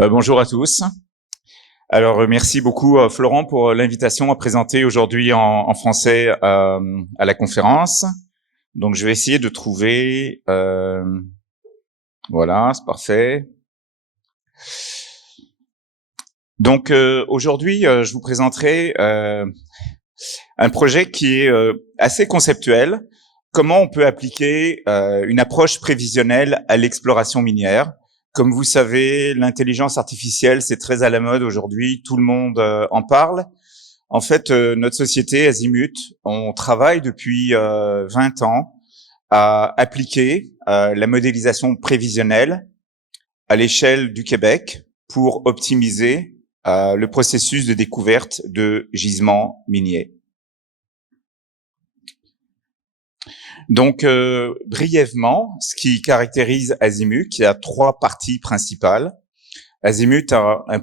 Bonjour à tous. Alors, merci beaucoup Florent pour l'invitation à présenter aujourd'hui en français à la conférence. Donc, je vais essayer de trouver... voilà, c'est parfait. Donc, aujourd'hui, je vous présenterai un projet qui est assez conceptuel. Comment on peut appliquer une approche prévisionnelle à l'exploration minière? Comme vous savez, l'intelligence artificielle, c'est très à la mode aujourd'hui. Tout le monde en parle. En fait, notre société, Azimut, on travaille depuis 20 ans à appliquer la modélisation prévisionnelle à l'échelle du Québec pour optimiser le processus de découverte de gisements miniers. Donc, brièvement, ce qui caractérise Azimut, il y a trois parties principales. Azimut a un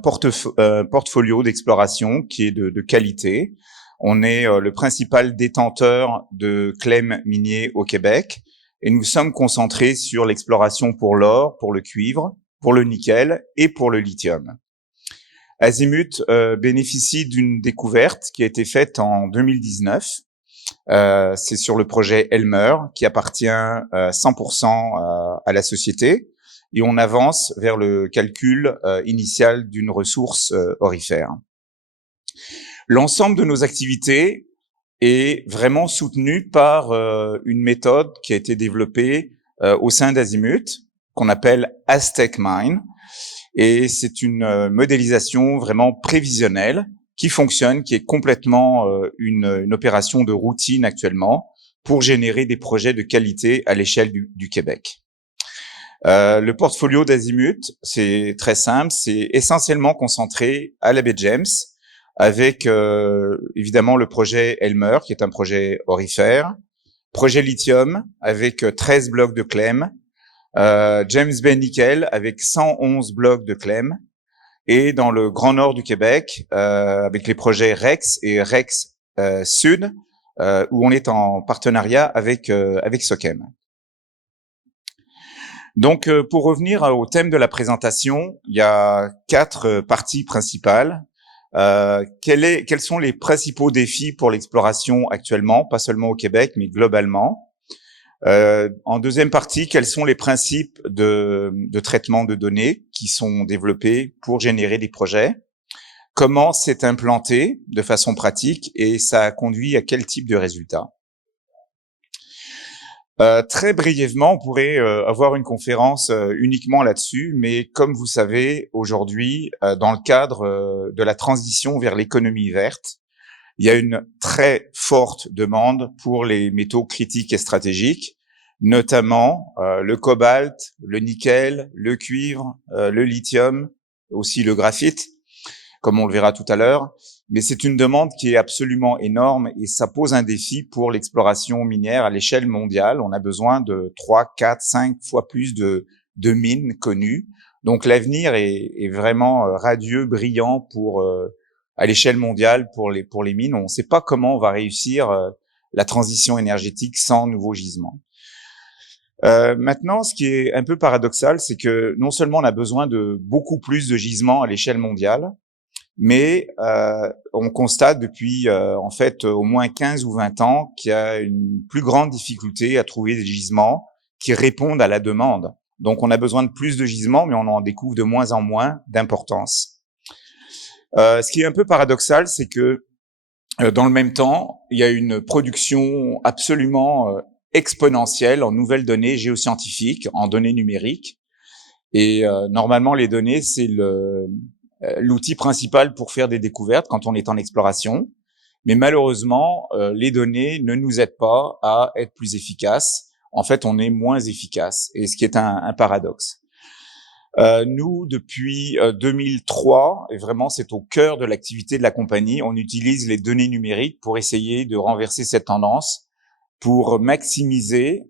portfolio d'exploration qui est de qualité. On est le principal détenteur de claims miniers au Québec et nous sommes concentrés sur l'exploration pour l'or, pour le cuivre, pour le nickel et pour le lithium. Azimut bénéficie d'une découverte qui a été faite en 2019. C'est sur le projet Elmer qui appartient 100% à la société et on avance vers le calcul initial d'une ressource aurifère. L'ensemble de nos activités est vraiment soutenu par une méthode qui a été développée au sein d'Azimut qu'on appelle Aztec Mine et c'est une modélisation vraiment prévisionnelle qui fonctionne, qui est complètement une opération de routine actuellement pour générer des projets de qualité à l'échelle du Québec. Le portfolio d'Azimut, c'est très simple, c'est essentiellement concentré à la baie James, avec évidemment le projet Elmer, qui est un projet aurifère, projet lithium, avec 13 blocs de Clem, James Bay Nickel, avec 111 blocs de Clem, et dans le Grand Nord du Québec, avec les projets REX et REX Sud, où on est en partenariat avec Sochem. Donc, pour revenir au thème de la présentation, il y a quatre parties principales. Quels sont les principaux défis pour l'exploration actuellement, pas seulement au Québec, mais globalement? En deuxième partie, quels sont les principes de traitement de données qui sont développés pour générer des projets? Comment c'est implanté de façon pratique et ça a conduit à quel type de résultats? Très brièvement, on pourrait avoir une conférence uniquement là-dessus, mais comme vous savez, aujourd'hui, dans le cadre de la transition vers l'économie verte, il y a une très forte demande pour les métaux critiques et stratégiques, notamment le cobalt, le nickel, le cuivre, le lithium, aussi le graphite, comme on le verra tout à l'heure. Mais c'est une demande qui est absolument énorme et ça pose un défi pour l'exploration minière à l'échelle mondiale. On a besoin de 3, 4, 5 fois plus de mines connues. Donc l'avenir est vraiment radieux, brillant pour à l'échelle mondiale pour les mines. On ne sait pas comment on va réussir la transition énergétique sans nouveaux gisements. Maintenant, ce qui est un peu paradoxal, c'est que non seulement on a besoin de beaucoup plus de gisements à l'échelle mondiale, mais on constate depuis en fait au moins 15 ou 20 ans qu'il y a une plus grande difficulté à trouver des gisements qui répondent à la demande. Donc on a besoin de plus de gisements, mais on en découvre de moins en moins d'importance. Ce qui est un peu paradoxal, c'est que dans le même temps, il y a une production absolument exponentielle en nouvelles données géoscientifiques, en données numériques. Et normalement, les données, c'est l'outil principal pour faire des découvertes quand on est en exploration. Mais malheureusement, les données ne nous aident pas à être plus efficaces. En fait, on est moins efficace, et ce qui est un paradoxe. Nous, depuis 2003, et vraiment c'est au cœur de l'activité de la compagnie, on utilise les données numériques pour essayer de renverser cette tendance, pour maximiser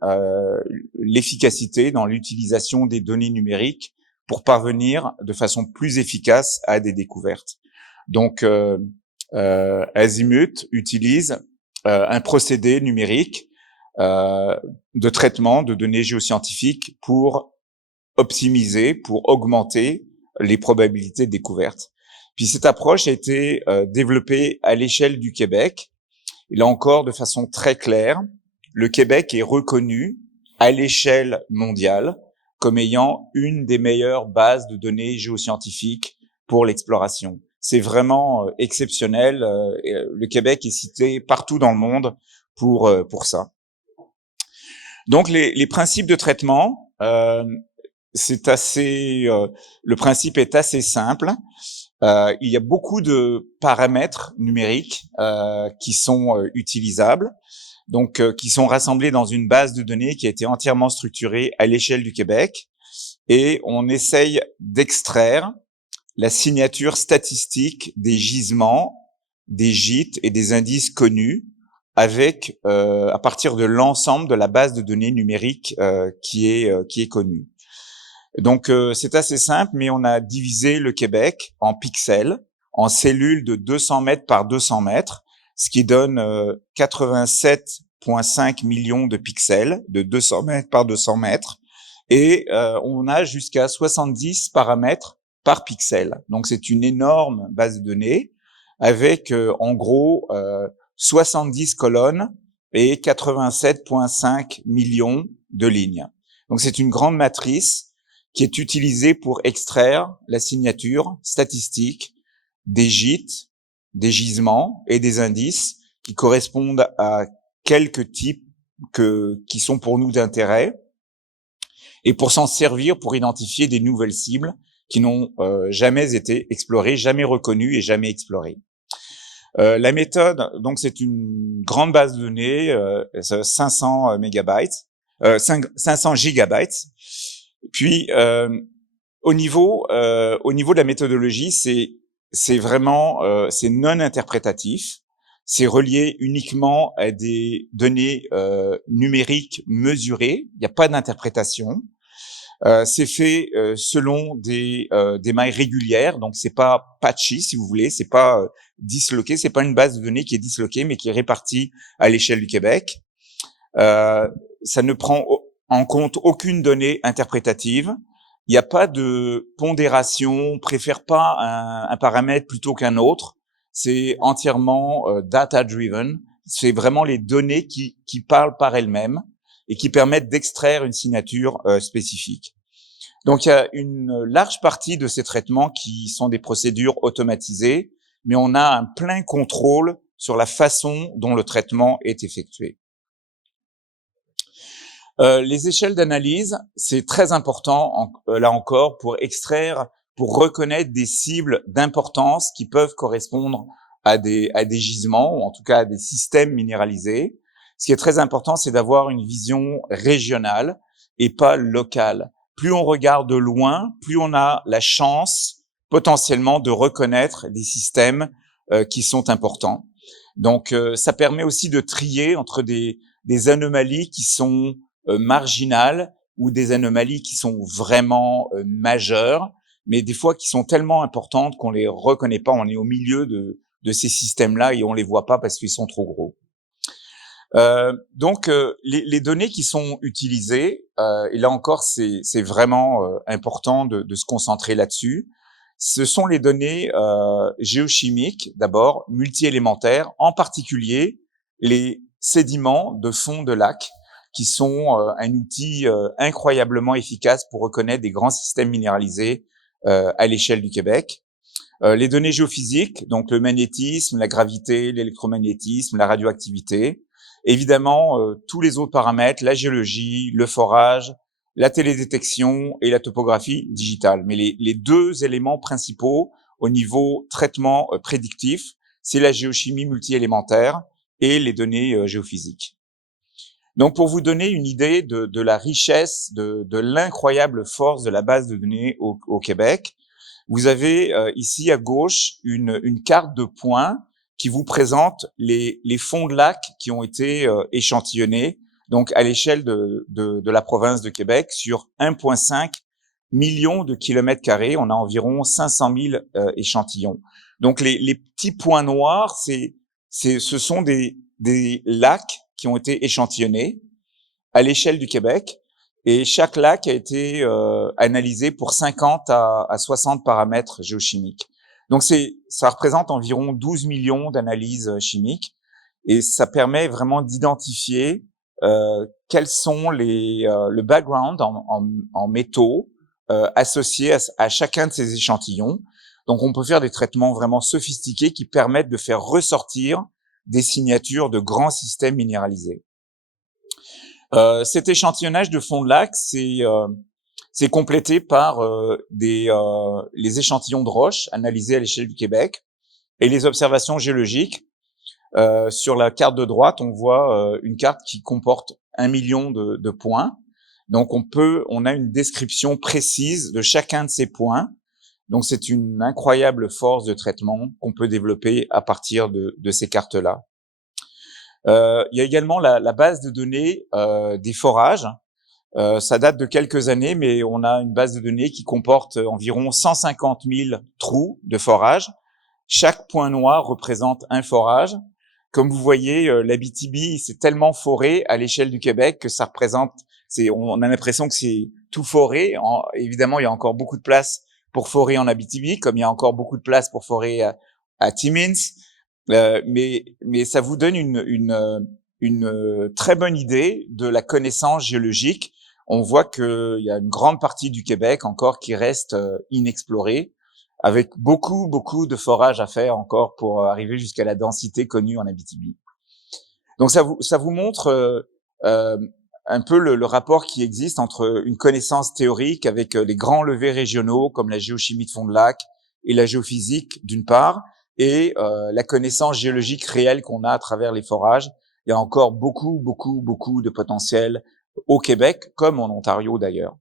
l'efficacité dans l'utilisation des données numériques pour parvenir de façon plus efficace à des découvertes. Donc, Azimut utilise un procédé numérique de traitement de données géoscientifiques pour optimiser, pour augmenter les probabilités de découverte. Puis cette approche a été développée à l'échelle du Québec. Et là encore, de façon très claire, le Québec est reconnu à l'échelle mondiale comme ayant une des meilleures bases de données géoscientifiques pour l'exploration. C'est vraiment exceptionnel. Le Québec est cité partout dans le monde pour ça. Donc les principes de traitement, c'est assez. Le principe est assez simple. Il y a beaucoup de paramètres numériques qui sont utilisables, donc qui sont rassemblés dans une base de données qui a été entièrement structurée à l'échelle du Québec, et on essaye d'extraire la signature statistique des gisements, des gîtes et des indices connus avec à partir de l'ensemble de la base de données numérique qui est connue. Donc c'est assez simple, mais on a divisé le Québec en pixels, en cellules de 200 mètres par 200 mètres, ce qui donne 87,5 millions de pixels de 200 mètres par 200 mètres, et on a jusqu'à 70 paramètres par pixel. Donc c'est une énorme base de données avec en gros 70 colonnes et 87,5 millions de lignes. Donc c'est une grande matrice qui est utilisée pour extraire la signature statistique des gîtes, des gisements et des indices qui correspondent à quelques types qui sont pour nous d'intérêt, et pour s'en servir pour identifier des nouvelles cibles qui n'ont jamais été explorées, jamais reconnues et jamais explorées. La méthode, donc, c'est une grande base de données, 500 mégabytes, 500 gigabytes. Puis au niveau de la méthodologie, c'est vraiment c'est non interprétatif. C'est relié uniquement à des données numériques mesurées. Il n'y a pas d'interprétation. C'est fait selon des mailles régulières, donc c'est pas patchy si vous voulez, c'est pas disloqué, c'est pas une base de données qui est disloquée, mais qui est répartie à l'échelle du Québec. Ça ne prend en compte aucune donnée interprétative. Il n'y a pas de pondération, on préfère pas un paramètre plutôt qu'un autre. C'est entièrement data-driven. C'est vraiment les données qui parlent par elles-mêmes et qui permettent d'extraire une signature spécifique. Donc il y a une large partie de ces traitements qui sont des procédures automatisées, mais on a un plein contrôle sur la façon dont le traitement est effectué. Les échelles d'analyse, c'est très important, là encore, pour extraire, pour reconnaître des cibles d'importance qui peuvent correspondre à des gisements, ou en tout cas à des systèmes minéralisés. Ce qui est très important, c'est d'avoir une vision régionale et pas locale. Plus on regarde de loin, plus on a la chance potentiellement de reconnaître des systèmes qui sont importants. Donc, ça permet aussi de trier entre des anomalies qui sont marginales ou des anomalies qui sont vraiment majeures, mais des fois qui sont tellement importantes qu'on les reconnaît pas. On est au milieu de ces systèmes-là et on les voit pas parce qu'ils sont trop gros. Donc, les données qui sont utilisées, et là encore, c'est vraiment important de se concentrer là-dessus. Ce sont les données géochimiques, d'abord, multi-élémentaires, en particulier les sédiments de fond de lac, qui sont un outil incroyablement efficace pour reconnaître des grands systèmes minéralisés à l'échelle du Québec. Les données géophysiques, donc le magnétisme, la gravité, l'électromagnétisme, la radioactivité. Évidemment, tous les autres paramètres, la géologie, le forage, la télédétection et la topographie digitale. Mais les deux éléments principaux au niveau traitement prédictif, c'est la géochimie multi-élémentaire et les données géophysiques. Donc, pour vous donner une idée de la richesse, de l'incroyable force de la base de données au Québec, vous avez ici à gauche une carte de points qui vous présente les fonds de lac qui ont été échantillonnés, donc à l'échelle de la province de Québec, sur 1,5 million de kilomètres carrés. On a environ 500 000 échantillons. Donc les petits points noirs, ce sont des lacs qui ont été échantillonnés à l'échelle du Québec. Et chaque lac a été analysé pour 50 à 60 paramètres géochimiques. Donc ça représente environ 12 millions d'analyses chimiques, et ça permet vraiment d'identifier quels sont le background en métaux associés à chacun de ces échantillons. Donc on peut faire des traitements vraiment sophistiqués qui permettent de faire ressortir des signatures de grands systèmes minéralisés. Cet échantillonnage de fond de lac, c'est complété par les échantillons de roches analysés à l'échelle du Québec et les observations géologiques. Sur la carte de droite, on voit une carte qui comporte 1 million de points. Donc on a une description précise de chacun de ces points. Donc c'est une incroyable force de traitement qu'on peut développer à partir de ces cartes-là. Il y a également la base de données des forages. Ça date de quelques années, mais on a une base de données qui comporte environ 150 000 trous de forage. Chaque point noir représente un forage. Comme vous voyez, l'Abitibi, c'est tellement foré à l'échelle du Québec que ça représente, on a l'impression que c'est tout foré. Évidemment, il y a encore beaucoup de place pour forer en Abitibi, comme il y a encore beaucoup de place pour forer à Timmins. Mais ça vous donne une très bonne idée de la connaissance géologique. On voit qu'il y a une grande partie du Québec encore qui reste inexplorée, avec beaucoup de forages à faire encore pour arriver jusqu'à la densité connue en Abitibi. Donc ça vous montre un peu le rapport qui existe entre une connaissance théorique avec les grands levés régionaux comme la géochimie de fond de lac et la géophysique d'une part, et la connaissance géologique réelle qu'on a à travers les forages. Il y a encore beaucoup de potentiel au Québec, comme en Ontario d'ailleurs.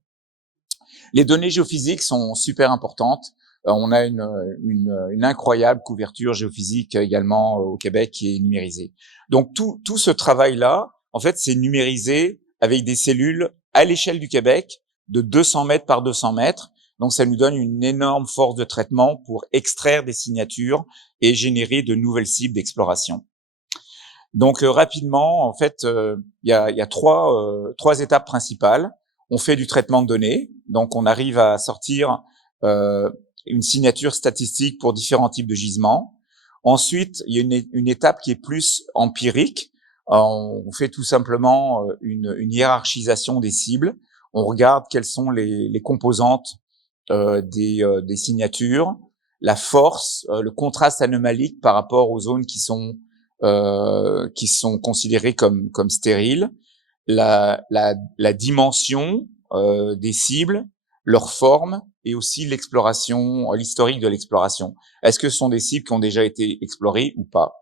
Les données géophysiques sont super importantes. On a une incroyable couverture géophysique également au Québec qui est numérisée. Donc tout ce travail-là, en fait, c'est numérisé avec des cellules à l'échelle du Québec de 200 mètres par 200 mètres. Donc ça nous donne une énorme force de traitement pour extraire des signatures et générer de nouvelles cibles d'exploration. Donc rapidement, en fait, il y a trois étapes principales. On fait du traitement de données, donc on arrive à sortir une signature statistique pour différents types de gisements. Ensuite, il y a une étape qui est plus empirique. On fait tout simplement une hiérarchisation des cibles. On regarde quelles sont les composantes des signatures, la force, le contraste anomalique par rapport aux zones qui sont considérées comme stériles, la dimension des cibles, leur forme et aussi l'historique de l'exploration. Est-ce que ce sont des cibles qui ont déjà été explorées ou pas?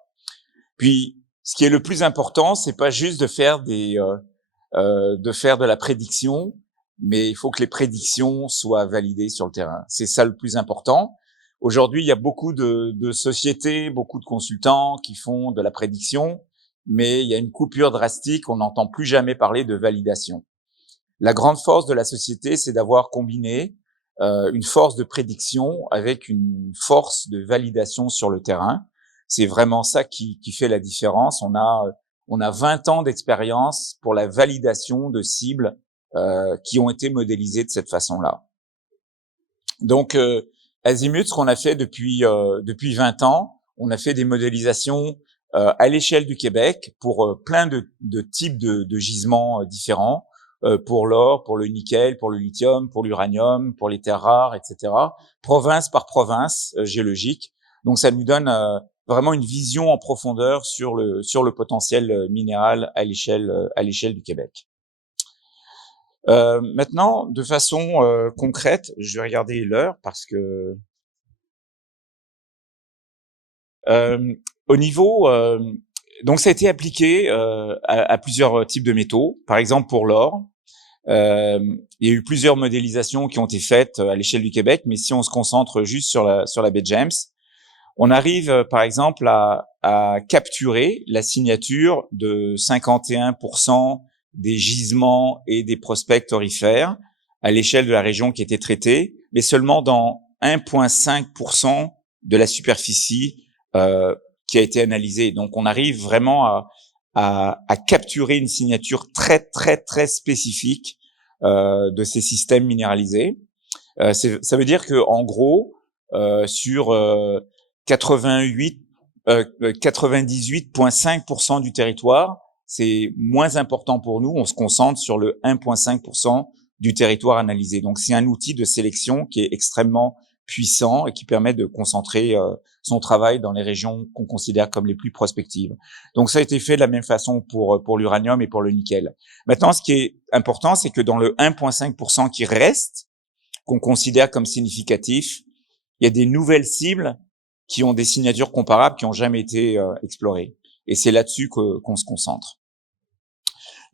Puis, ce qui est le plus important, c'est pas juste de faire de la prédiction, mais il faut que les prédictions soient validées sur le terrain. C'est ça le plus important. Aujourd'hui, il y a beaucoup de sociétés, beaucoup de consultants qui font de la prédiction, mais il y a une coupure drastique, on n'entend plus jamais parler de validation. La grande force de la société, c'est d'avoir combiné une force de prédiction avec une force de validation sur le terrain. C'est vraiment ça qui fait la différence. On a 20 ans d'expérience pour la validation de cibles qui ont été modélisées de cette façon-là. Donc, Azimut, ce qu'on a fait depuis 20 ans, on a fait des modélisations à l'échelle du Québec pour plein de types de gisements différents, pour l'or, pour le nickel, pour le lithium, pour l'uranium, pour les terres rares, etc. Province par province géologique. Donc, ça nous donne vraiment une vision en profondeur sur le potentiel minéral à l'échelle du Québec. Maintenant, de façon concrète, je vais regarder l'heure parce que au niveau donc ça a été appliqué à plusieurs types de métaux. Par exemple, pour l'or, il y a eu plusieurs modélisations qui ont été faites à l'échelle du Québec, mais si on se concentre juste sur la baie James, on arrive par exemple à capturer la signature de 51% des gisements et des prospects aurifères à l'échelle de la région qui était traitée, mais seulement dans 1,5% de la superficie qui a été analysée. Donc on arrive vraiment à capturer une signature très spécifique de ces systèmes minéralisés. Ça veut dire que en gros, sur 98,5% du territoire, c'est moins important pour nous. On se concentre sur le 1,5% du territoire analysé. Donc, c'est un outil de sélection qui est extrêmement puissant et qui permet de concentrer son travail dans les régions qu'on considère comme les plus prospectives. Donc, ça a été fait de la même façon pour l'uranium et pour le nickel. Maintenant, ce qui est important, c'est que dans le 1,5% qui reste, qu'on considère comme significatif, il y a des nouvelles cibles qui ont des signatures comparables qui n'ont jamais été explorées. Et c'est là-dessus qu'on se concentre.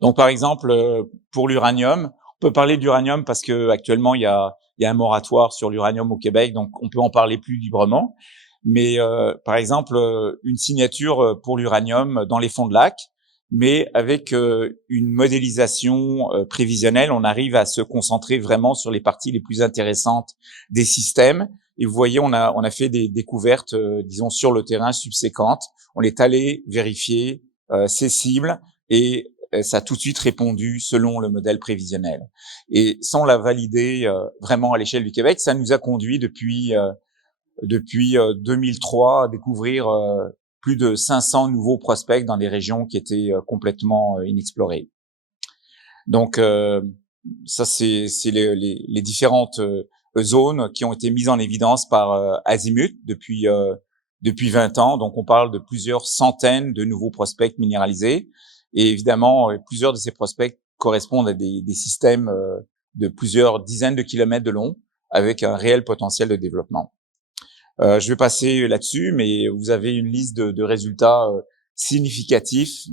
Donc, par exemple, pour l'uranium, on peut parler d'uranium parce que actuellement il y a un moratoire sur l'uranium au Québec, donc on peut en parler plus librement. Mais par exemple, une signature pour l'uranium dans les fonds de lac, mais avec une modélisation prévisionnelle, on arrive à se concentrer vraiment sur les parties les plus intéressantes des systèmes. Et vous voyez, on a fait des découvertes, disons, sur le terrain subséquentes. On est allé vérifier ces cibles et ça a tout de suite répondu selon le modèle prévisionnel. Et sans la valider vraiment à l'échelle du Québec, ça nous a conduit depuis 2003 à découvrir plus de 500 nouveaux prospects dans des régions qui étaient complètement inexplorées. Donc ça c'est les différentes zones qui ont été mises en évidence par Azimut depuis 20 ans. Donc on parle de plusieurs centaines de nouveaux prospects minéralisés. Et évidemment, plusieurs de ces prospects correspondent à des systèmes de plusieurs dizaines de kilomètres de long, avec un réel potentiel de développement. Je vais passer là-dessus, mais vous avez une liste de résultats significatifs.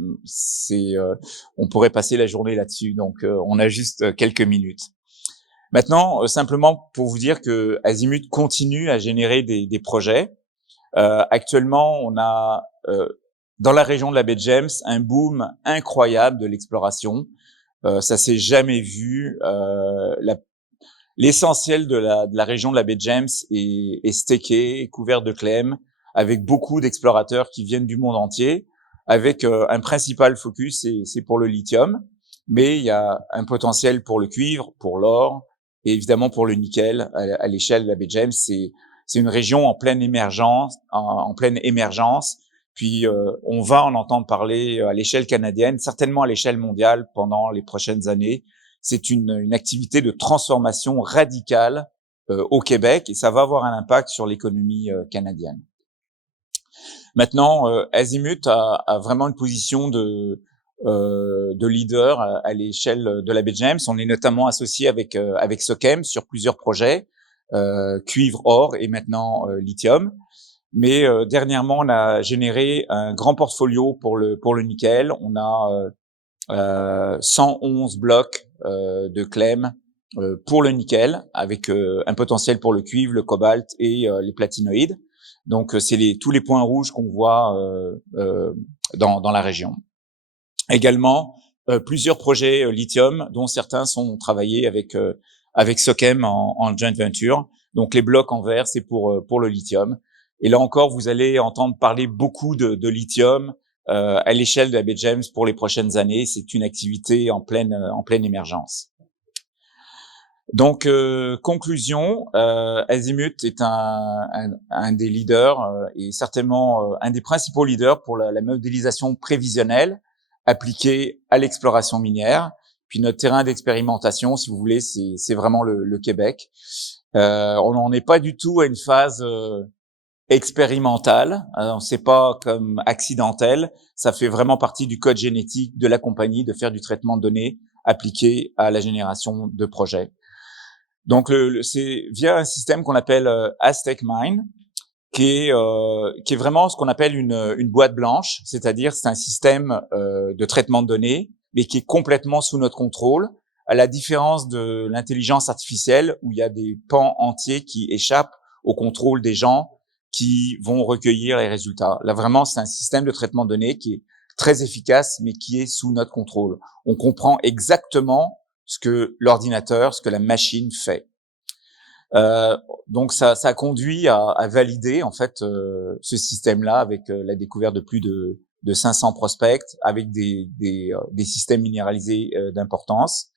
On pourrait passer la journée là-dessus, donc on a juste quelques minutes. Maintenant, simplement pour vous dire que Azimut continue à générer des projets. Actuellement, on a dans la région de la baie de James, un boom incroyable de l'exploration. Ça s'est jamais vu. L'essentiel de la région de la baie de James est stacké, couvert de clem, avec beaucoup d'explorateurs qui viennent du monde entier, avec un principal focus, c'est pour le lithium, mais il y a un potentiel pour le cuivre, pour l'or, et évidemment pour le nickel à l'échelle de la baie de James. C'est une région en pleine émergence, en pleine émergence. Puis on va en entendre parler à l'échelle canadienne, certainement à l'échelle mondiale pendant les prochaines années. C'est une activité de transformation radicale au Québec et ça va avoir un impact sur l'économie canadienne. Maintenant, Azimut a vraiment une position de leader à l'échelle de la baie de James. On est notamment associé avec Sochem sur plusieurs projets, cuivre, or et maintenant lithium. Mais dernièrement, on a généré un grand portfolio pour le nickel. On a 111 blocs de clem pour le nickel, avec un potentiel pour le cuivre, le cobalt et les platinoïdes. Donc, c'est tous les points rouges qu'on voit dans la région. Également, plusieurs projets lithium, dont certains sont travaillés avec Sochem en joint venture. Donc, les blocs en vert, c'est pour le lithium. Et là encore, vous allez entendre parler beaucoup de lithium à l'échelle de la baie de James pour les prochaines années. C'est une activité en pleine émergence. Donc, conclusion, Azimut est un des leaders et certainement un des principaux leaders pour la modélisation prévisionnelle appliquée à l'exploration minière. Puis notre terrain d'expérimentation, si vous voulez, c'est vraiment le Québec. On n'en est pas du tout à une phase expérimentale, c'est pas comme accidentel, ça fait vraiment partie du code génétique de la compagnie de faire du traitement de données appliqué à la génération de projets. Donc c'est via un système qu'on appelle Aztec Mine, qui est vraiment ce qu'on appelle une boîte blanche, c'est-à-dire c'est un système de traitement de données, mais qui est complètement sous notre contrôle, à la différence de l'intelligence artificielle où il y a des pans entiers qui échappent au contrôle des gens qui vont recueillir les résultats. Là, vraiment, c'est un système de traitement de données qui est très efficace, mais qui est sous notre contrôle. On comprend exactement ce que l'ordinateur, ce que la machine fait. Donc, ça a conduit à valider en fait ce système-là avec la découverte de plus de 500 prospects, avec des systèmes minéralisés d'importance.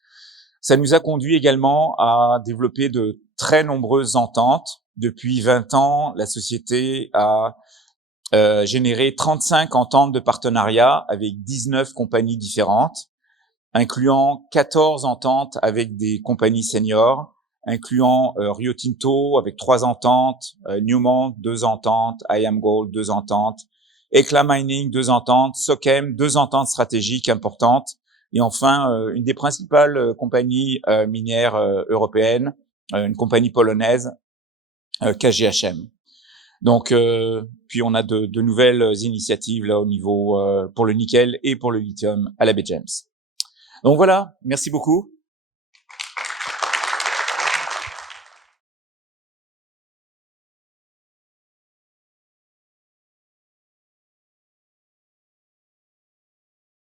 Ça nous a conduit également à développer de très nombreuses ententes. Depuis 20 ans, la société a généré 35 ententes de partenariat avec 19 compagnies différentes, incluant 14 ententes avec des compagnies seniors, incluant Rio Tinto avec 3 ententes, Newmont 2 ententes, IAMGOLD 2 ententes, Hecla Mining 2 ententes, Sochem 2 ententes stratégiques importantes, et enfin une des principales compagnies minières européennes, une compagnie polonaise, KGHM. Donc, puis on a de nouvelles initiatives là au niveau pour le nickel et pour le lithium à la baie James. Donc voilà, merci beaucoup.